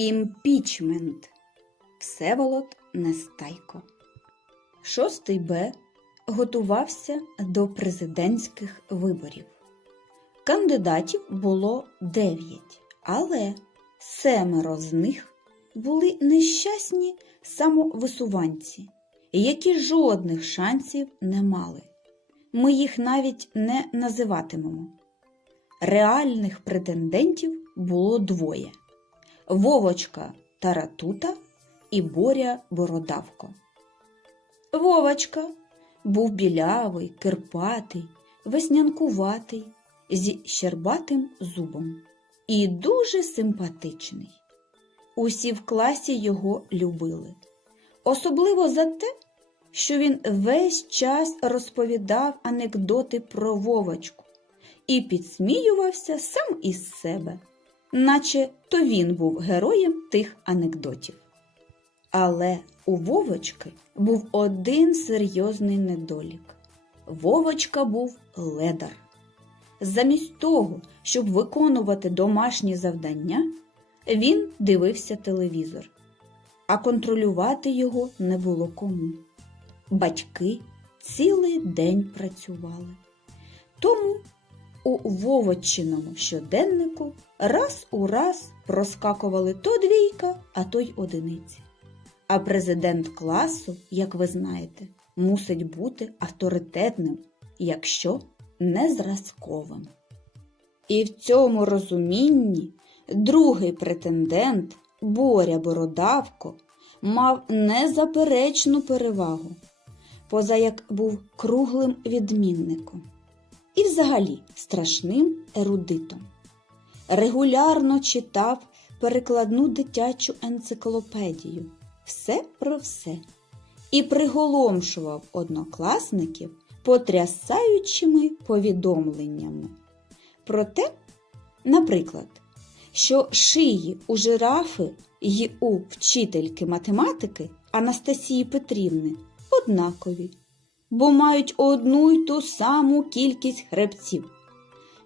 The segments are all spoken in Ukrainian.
Імпічмент. Всеволод Нестайко. Шостий Б готувався до президентських виборів. Кандидатів було дев'ять, але семеро з них були нещасні самовисуванці, які жодних шансів не мали. Ми їх навіть не називатимемо. Реальних претендентів було двоє: Вовочка Таратута і Боря Бородавко. Вовочка був білявий, кирпатий, веснянкуватий, зі щербатим зубом і дуже симпатичний. Усі в класі його любили, особливо за те, що він весь час розповідав анекдоти про Вовочку і підсміювався сам із себе, наче то він був героєм тих анекдотів. Але у Вовочки був один серйозний недолік. Вовочка був ледар. Замість того, щоб виконувати домашні завдання, він дивився телевізор, а контролювати його не було кому. Батьки цілий день працювали. Тому у Вовочиному щоденнику раз у раз проскакували то двійка, а то й одиниці. А президент класу, як ви знаєте, мусить бути авторитетним, якщо не зразковим. І в цьому розумінні другий претендент Боря Бородавко мав незаперечну перевагу, поза як був круглим відмінником і взагалі страшним ерудитом. Регулярно читав перекладну дитячу енциклопедію все про все і приголомшував однокласників потрясаючими повідомленнями. Про те, наприклад, що шиї у жирафи й у вчительки математики Анастасії Петрівни однакові, бо мають одну й ту саму кількість хребців,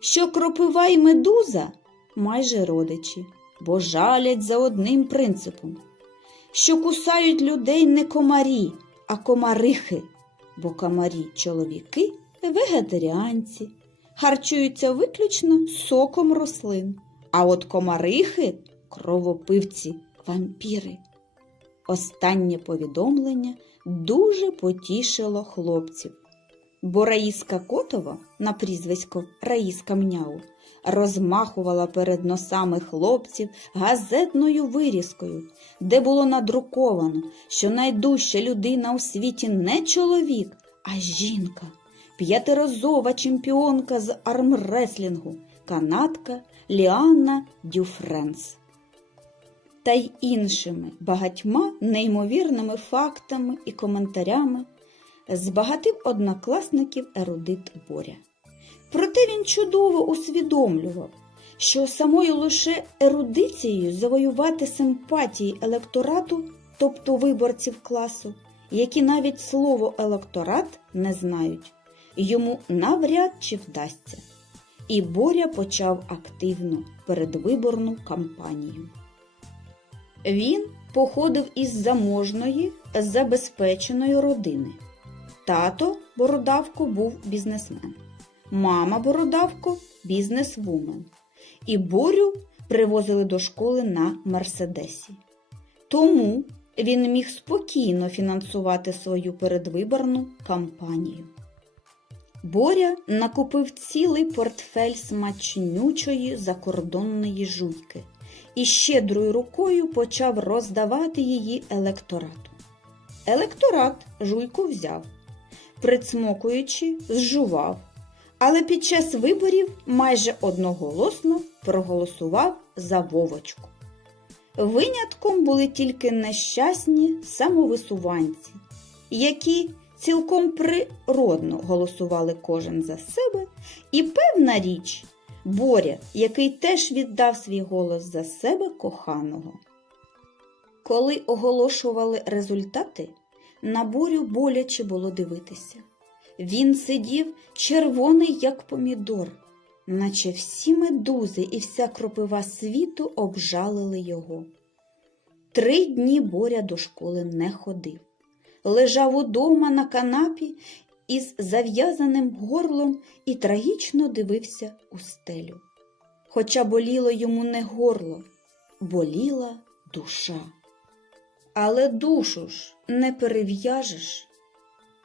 що кропива й медуза майже родичі, бо жалять за одним принципом, що кусають людей не комарі, а комарихи, бо комарі чоловіки вегетаріанці, харчуються виключно соком рослин, а от комарихи кровопивці, вампіри. Останнє повідомлення дуже потішило хлопців, бо Раїска Котова на прізвисько Раїска Мняу розмахувала перед носами хлопців газетною вирізкою, де було надруковано, що найдужча людина у світі не чоловік, а жінка, п'ятиразова чемпіонка з армреслінгу, канадка Ліанна Дюфренс. Та й іншими багатьма неймовірними фактами і коментарями збагатив однокласників ерудит Боря. Проте він чудово усвідомлював, що самою лише ерудицією завоювати симпатії електорату, тобто виборців класу, які навіть слово електорат не знають, йому навряд чи вдасться. І Боря почав активну передвиборну кампанію. Він походив із заможної, забезпеченої родини. Тато Бородавко був бізнесмен, мама Бородавко бізнесвумен. І Борю привозили до школи на Мерседесі. Тому він міг спокійно фінансувати свою передвиборну кампанію. Боря накупив цілий портфель смачнючої закордонної жуйки і щедрою рукою почав роздавати її електорату. Електорат жуйку взяв, прицмокуючи, зжував, але під час виборів майже одноголосно проголосував за Вовочку. Винятком були тільки нещасні самовисуванці, які цілком природно голосували кожен за себе, і певна річ, Боря, який теж віддав свій голос за себе коханого. Коли оголошували результати, на Борю боляче було дивитися. Він сидів червоний, як помідор, наче всі медузи і вся кропива світу обжалили його. Три дні Боря до школи не ходив. Лежав удома на канапі із зав'язаним горлом і трагічно дивився у стелю. Хоча боліло йому не горло, боліла душа. Але душу ж не перев'яжеш.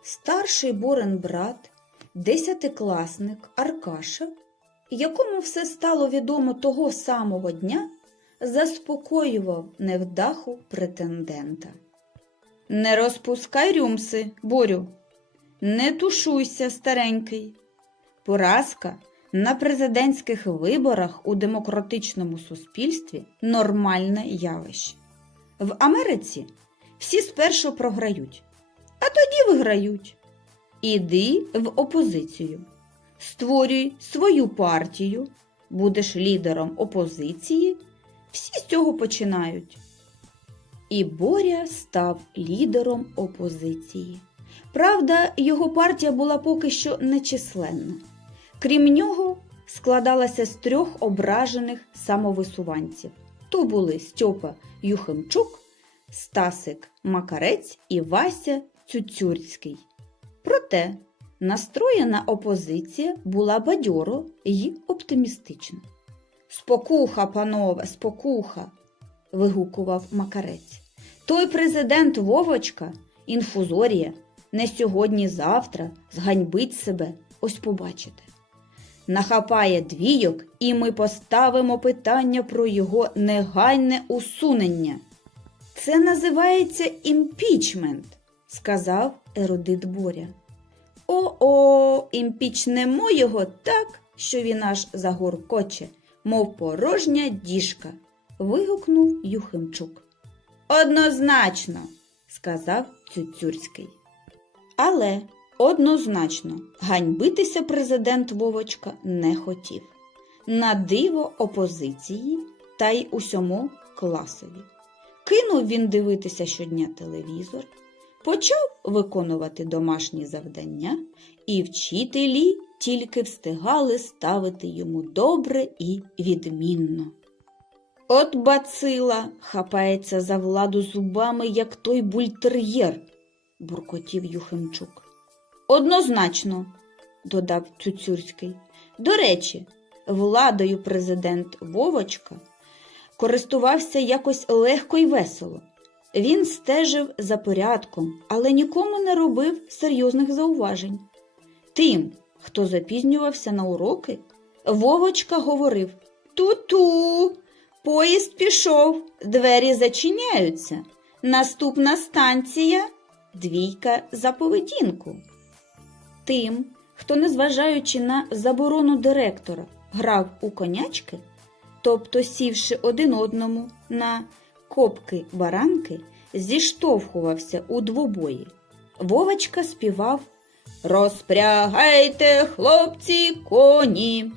Старший Борин брат, десятикласник Аркаша, якому все стало відомо того самого дня, заспокоював невдаху претендента. Не розпускай рюмси, Борю, не тушуйся, старенький. Поразка на президентських виборах у демократичному суспільстві нормальне явище. В Америці всі спершу програють, а тоді виграють. Іди в опозицію, створюй свою партію, будеш лідером опозиції, всі з цього починають. І Боря став лідером опозиції. Правда, його партія була поки що нечисленна. Крім нього, складалася з трьох ображених самовисуванців. То були Стьопа Юхимчук, Стасик Макарець і Вася Цюцюрський. Проте настроєна опозиція була бадьоро й оптимістична. Спокуха, панове, спокуха. вигукував Макарець. Той президент Вовочка, інфузорія, не сьогодні-завтра зганьбить себе, ось побачите. Нахапає двійок, і ми поставимо питання про його негайне усунення. Це називається імпічмент, сказав ерудит Боря. О-о, імпічнемо його так, що він аж загоркоче, мов порожня діжка, вигукнув Юхимчук. Однозначно, сказав Цюцюрський. Але однозначно ганьбитися президент Вовочка не хотів. На диво опозиції та й усьому класові. Кинув він дивитися щодня телевізор, почав виконувати домашні завдання, і вчителі тільки встигали ставити йому добре і відмінно. От бацила хапається за владу зубами, як той бультер'єр, буркотів Юхимчук. Однозначно, додав Цюцюрський. До речі, владою президент Вовочка користувався якось легко й весело. Він стежив за порядком, але нікому не робив серйозних зауважень. Тим, хто запізнювався на уроки, Вовочка говорив Ту-ту, поїзд пішов, двері зачиняються. Наступна станція двійка за поведінку. Тим, хто, незважаючи на заборону директора, грав у конячки, тобто сівши один одному на копки баранки, зіштовхувався у двобої. Вовочка співав Розпрягайте, хлопці, коні.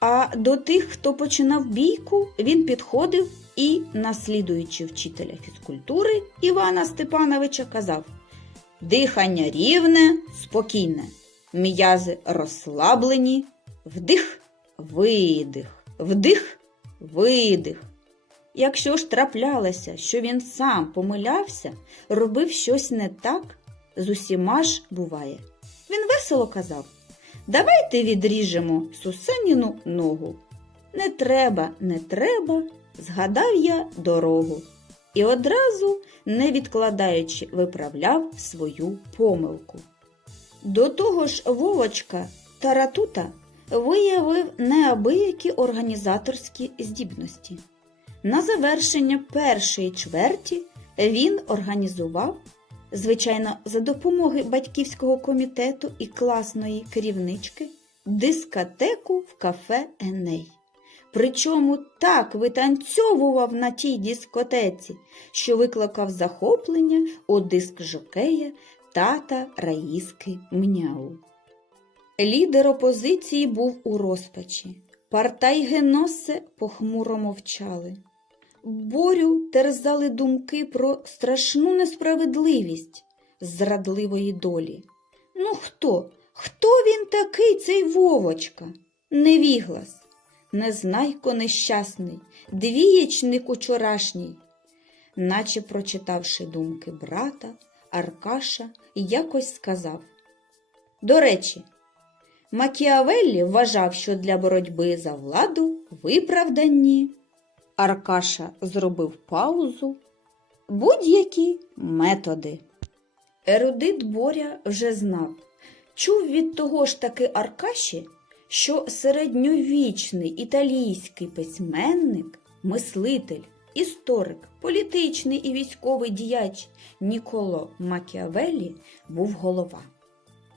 А до тих, хто починав бійку, він підходив і, наслідуючи вчителя фізкультури Івана Степановича, казав Дихання рівне, спокійне, м'язи розслаблені, вдих, видих, вдих, видих. Якщо ж траплялося, що він сам помилявся, робив щось не так, з усіма ж буває. Він весело казав Давайте відріжемо Сусаніну ногу. Не треба, не треба, згадав я дорогу. І одразу, не відкладаючи, виправляв свою помилку. До того ж, Вовочка Таратута виявив неабиякі організаторські здібності. На завершення першої чверті він організував, звичайно, за допомоги батьківського комітету і класної керівнички, дискотеку в кафе Еней. Причому так витанцьовував на тій дискотеці, що викликав захоплення у диск жокея тата Раїски Мняу. Лідер опозиції був у розпачі. Партайгеносе похмуро мовчали. Борю терзали думки про страшну несправедливість зрадливої долі. Ну хто? Хто він такий, цей Вовочка? Невіглас, незнайко нещасний, двієчник учорашній. наче прочитавши думки брата, Аркаша якось сказав. До речі, Макіавеллі вважав, що для боротьби за владу виправдані. Аркаша зробив паузу. Будь-які методи. Ерудит Боря вже знав, чув від того ж таки Аркаші, що середньовічний італійський письменник, мислитель, історик, політичний і військовий діяч Ніколо Макіавеллі був голова.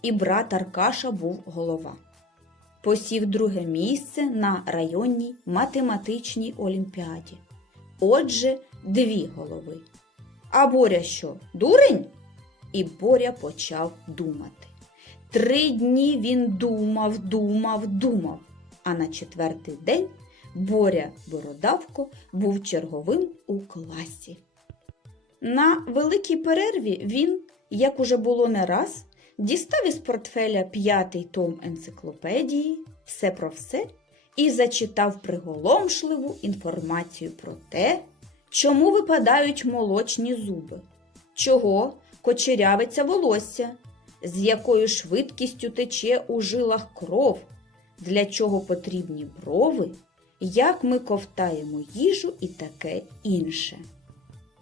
І брат Аркаша був голова. Посів друге місце на районній математичній олімпіаді. Отже, дві голови. А Боря що, дурень? І Боря почав думати. Три дні він думав, думав, думав. А на четвертий день Боря Бородавко був черговим у класі. На великій перерві він, як уже було не раз, дістав із портфеля п'ятий том енциклопедії, все про все, і зачитав приголомшливу інформацію про те, чому випадають молочні зуби, чого кочерявиться волосся, з якою швидкістю тече у жилах кров, для чого потрібні брови, як ми ковтаємо їжу і таке інше.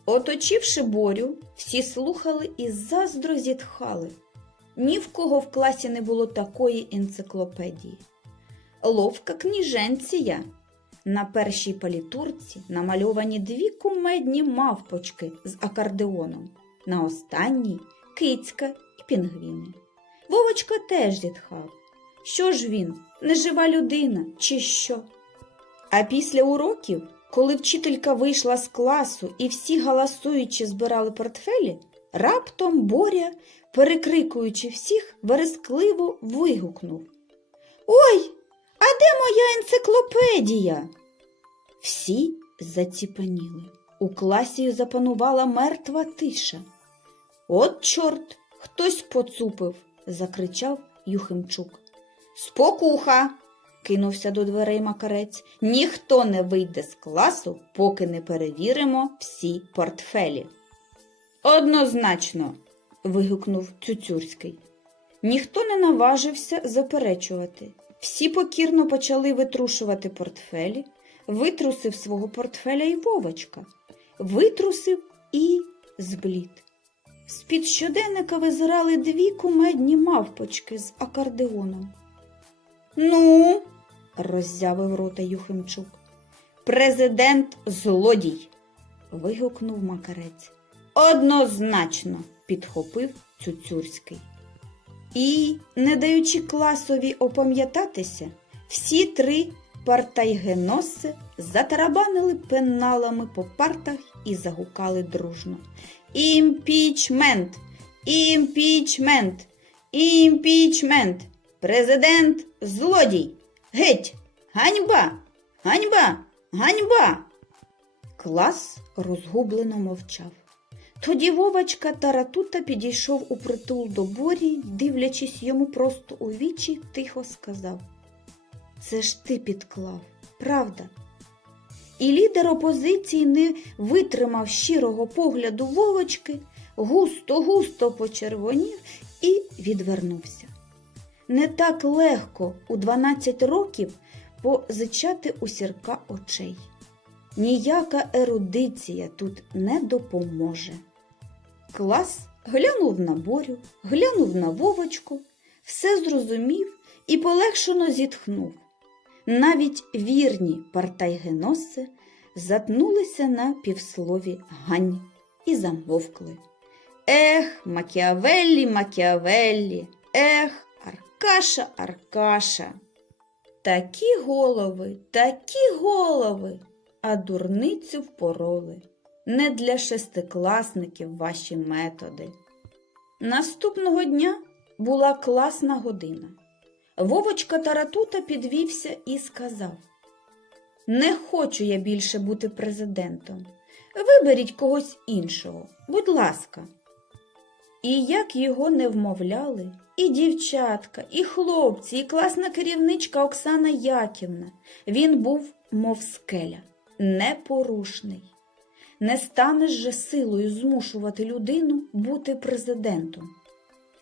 Оточивши борю, всі слухали і заздро зітхали. Ні в кого в класі не було такої енциклопедії. Ловка кніженція. На першій палітурці намальовані дві кумедні мавпочки з акордеоном, на останній кицька і пінгвіни. Вовочка теж зітхав. Що ж він, нежива людина, чи що? А після уроків, коли вчителька вийшла з класу і всі галасуючи збирали портфелі, раптом Боря, перекрикуючи всіх, верескливо вигукнув Ой, а де моя енциклопедія? Всі заціпаніли. У класі запанувала мертва тиша. От, чорт, хтось поцупив, закричав Юхимчук. Спокуха. кинувся до дверей макарець. Ніхто не вийде з класу, поки не перевіримо всі портфелі. Однозначно. вигукнув Цюцюрський. Ніхто не наважився заперечувати. Всі покірно почали витрушувати портфелі, витрусив свого портфеля і Вовочка, витрусив і зблід. З-під щоденника визирали дві кумедні мавпочки з акордеоном. Ну, роззявив рота Юхимчук. Президент злодій. вигукнув макарець. Однозначно, підхопив Цюцюрський. І, не даючи класові опам'ятатися, всі три партайгеноси затарабанили пеналами по партах і загукали дружно. Імпічмент! Імпічмент! Імпічмент! Президент злодій! Геть! Ганьба! Ганьба! Ганьба! Клас розгублено мовчав. Тоді Вовочка Таратута підійшов у притул до Борі, дивлячись йому просто у вічі, тихо сказав Це ж ти підклав, правда? І лідер опозиції не витримав щирого погляду Вовочки, густо-густо почервонів і відвернувся. Не так легко у 12 років позичати у сірка очей. Ніяка ерудиція тут не допоможе. Клас глянув на борю, глянув на Вовочку, все зрозумів і полегшено зітхнув. Навіть вірні партайгеноси затнулися на півслові гань і замовкли. Ех, Макіавеллі, Макіавеллі, ех, Аркаша, Аркаша. Такі голови, такі голови, а дурницю впороли. Не для шестикласників ваші методи. Наступного дня була класна година. Вовочка Таратута підвівся і сказав: Не хочу я більше бути президентом. Виберіть когось іншого, будь ласка. І як його не вмовляли, і дівчатка, і хлопці, і класна керівничка Оксана Яківна, він був, мов скеля, непорушний. Не станеш же силою змушувати людину бути президентом.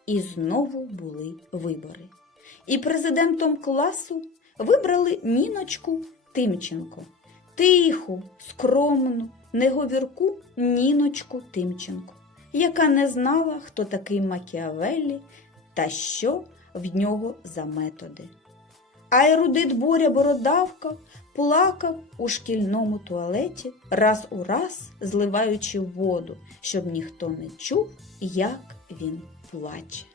І знову були вибори. І президентом класу вибрали Ніночку Тимченко. Тиху, скромну, неговірку Ніночку Тимченко, яка не знала, хто такий Макіавеллі та що в нього за методи. А ерудит Боря Бородавка плакав у шкільному туалеті, раз у раз зливаючи воду, щоб ніхто не чув, як він плаче.